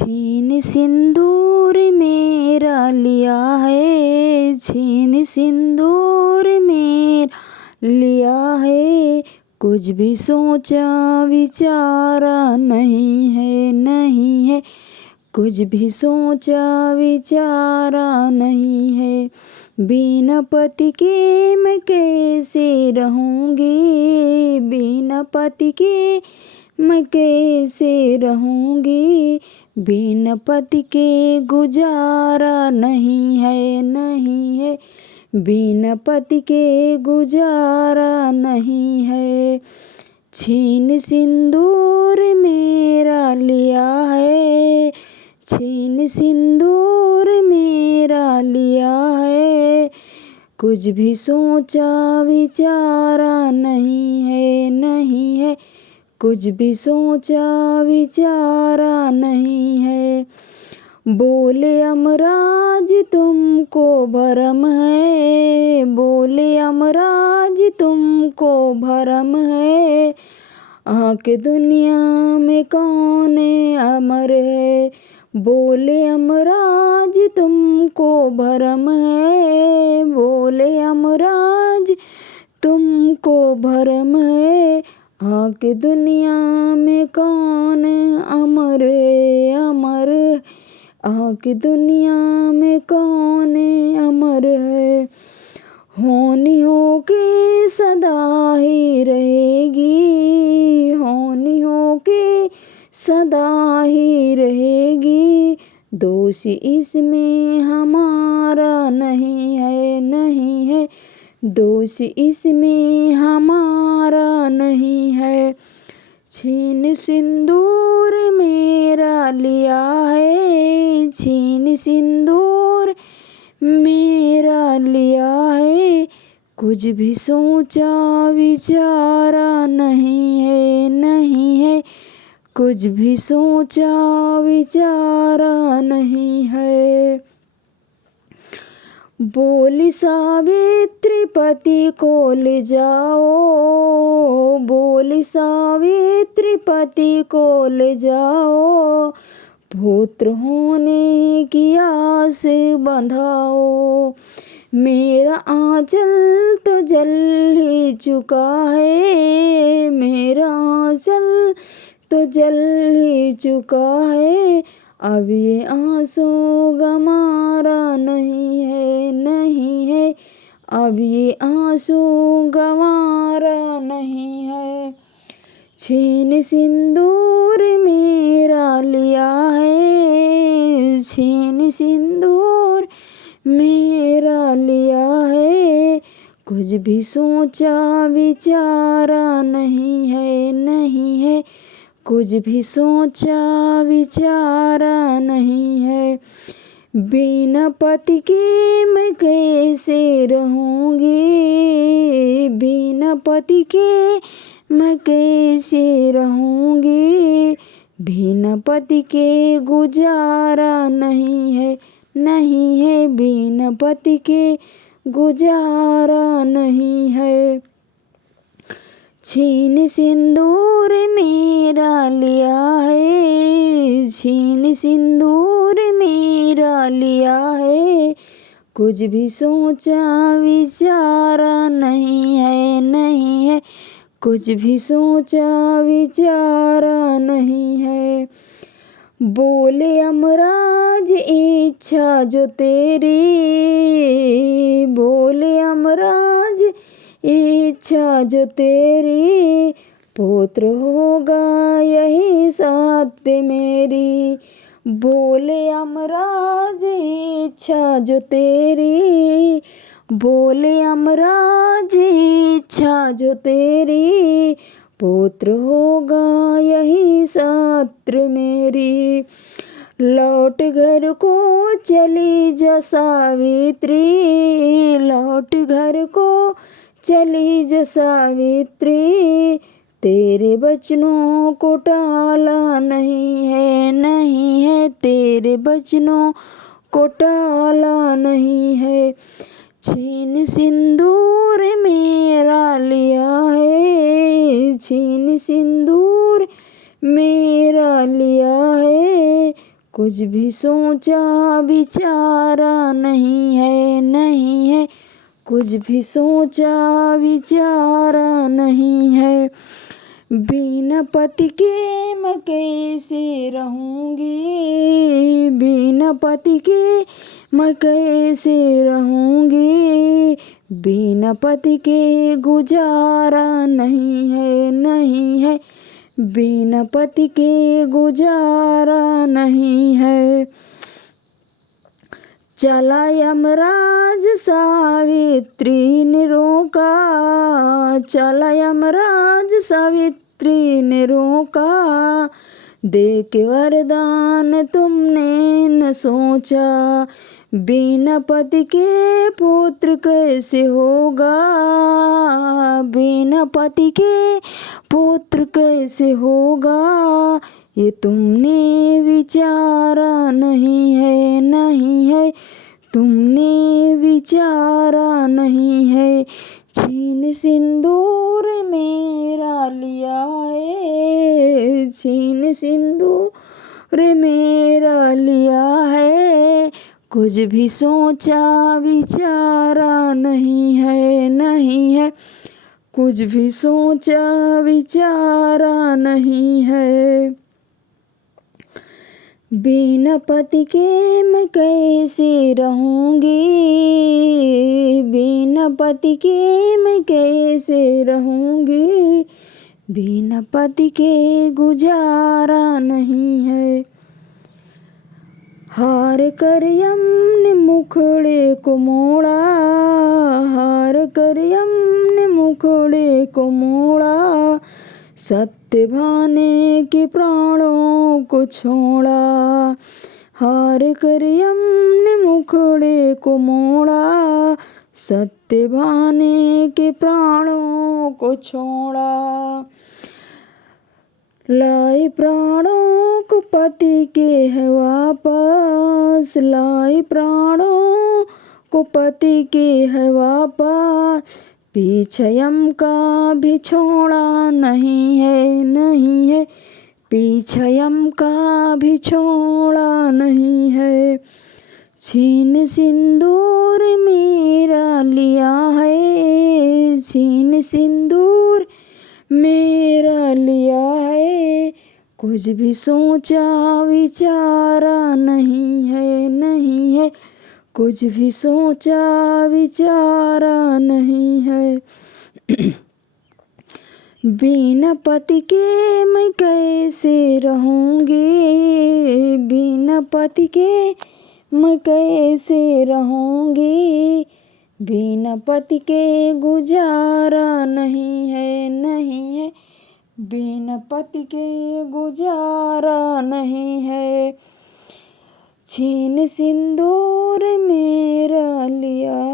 छीन सिंदूर मेरा लिया है, छीन सिंदूर मेरा लिया है। कुछ भी सोचा विचारा नहीं है, नहीं है। कुछ भी सोचा विचारा नहीं है। बिना पति के मैं कैसे रहूँगी, बिना पति के मैं कैसे रहूँगी। बिना पति के गुजारा नहीं है, नहीं है। बिना पति के गुजारा नहीं है। छीन सिंदूर मेरा लिया है, छीन सिंदूर मेरा लिया है। कुछ भी सोचा विचारा नहीं है, नहीं है। कुछ भी सोचा विचारा नहीं है। बोले यमराज तुमको भरम है, बोले यमराज तुमको भरम है। आके दुनिया में कौन अमर है। बोले यमराज तुमको भरम है, बोले यमराज तुमको भरम है। आके दुनिया में कौन अमर है, अमर। आके दुनिया में कौन अमर है। होनी हो के सदा ही रहेगी, होनी हो के सदा ही रहेगी। दोष इसमें हमारा नहीं है, नहीं है। दोष इसमें हमारा नहीं है। छीन सिंदूर मेरा लिया है, छीन सिंदूर मेरा लिया है। कुछ भी सोचा विचारा नहीं है, नहीं है। कुछ भी सोचा विचारा नहीं है। बोली सावित्री पति को ले जाओ, बोली सावित्री पति को ले जाओ। पुत्र होने की आस बंधाओ। मेरा आंचल तो जल ही चुका है, मेरा आंचल तो जल ही चुका है। अब ये आंसू गंवारा नहीं है, नहीं है। अब ये आंसू गंवारा नहीं है। छीन सिंदूर मेरा लिया है, छीन सिंदूर मेरा लिया है। कुछ भी सोचा विचारा नहीं है, नहीं है। कुछ भी सोचा विचारा नहीं है। बिना पति के मैं कैसे रहूँगी, बिना पति के मैं कैसे रहूँगी। बिना पति के गुजारा नहीं है, नहीं है। बिना पति के गुजारा नहीं है। छीन सिंदूर मेरा लिया है, छीन सिंदूर मेरा लिया है। कुछ भी सोचा विचारा नहीं है, नहीं है। कुछ भी सोचा विचारा नहीं है। बोले यमराज इच्छा जो तेरी, बोले यमराज इच्छा जो तेरी। पुत्र होगा यही सत्य मेरी। बोले यमराज इच्छा जो तेरी, बोले यमराज इच्छा जो तेरी। पुत्र होगा यही सत्र मेरी। लौट घर को चली जा सावित्री, लौट घर को चली जा सावित्री। तेरे वचनों को टाला नहीं है, नहीं है। तेरे वचनों को टाला नहीं है। छीन सिंदूर मेरा लिया है, छीन सिंदूर मेरा लिया है। कुछ भी सोचा विचारा नहीं है, नहीं है, कुछ भी सोचा विचारा नहीं है। बिना पति के मैं कैसे रहूँगी, बिना पति के मैं कैसे रहूँगी, बिना पति के गुजारा नहीं है, नहीं है, बिना पति के गुजारा नहीं है। चला यमराज सावित्री ने रोका, चला यमराज सावित्री ने रोका, दे के वरदान तुमने न सोचा, बिना पति के पुत्र कैसे होगा, बिना पति के पुत्र कैसे होगा, ये तुमने विचारा नहीं है, नहीं है, तुमने विचारा नहीं है। छीन सिंदूर मेरा लिया है, छीन सिंदूर मेरा लिया है, कुछ भी सोचा विचारा नहीं है, नहीं है, कुछ भी सोचा विचारा नहीं है। बिना पति के मैं कैसे रहूँगी, बिना पति के मैं कैसे रहूँगी, बिना पति के गुजारा नहीं है। हार कर यम ने मुखड़े को मोड़ा, हार कर यम ने मुखड़े को मोड़ा, सत्य भाने के प्राणों को छोड़ा, हार कर यम ने मुखड़े को मोड़ा, सत्य भाने के प्राणों को छोड़ा। लाए प्राणों को पति के है वापस, लाए प्राणों को पति के है वापस, पीछे यम का भी छोड़ा नहीं है, नहीं है, पीछे यम का भी छोड़ा नहीं है। छीन सिंदूर मेरा लिया है, छीन सिंदूर मेरा लिया है, कुछ भी सोचा विचारा नहीं है, नहीं है, कुछ भी सोचा विचारा नहीं है। बिना पति के मैं कैसे रहूँगी, बिना पति के मैं कैसे रहूँगी, बिना पति के गुजारा नहीं है, नहीं है, बिना पति के गुजारा नहीं है। छीन सिंदूर मेरा लिया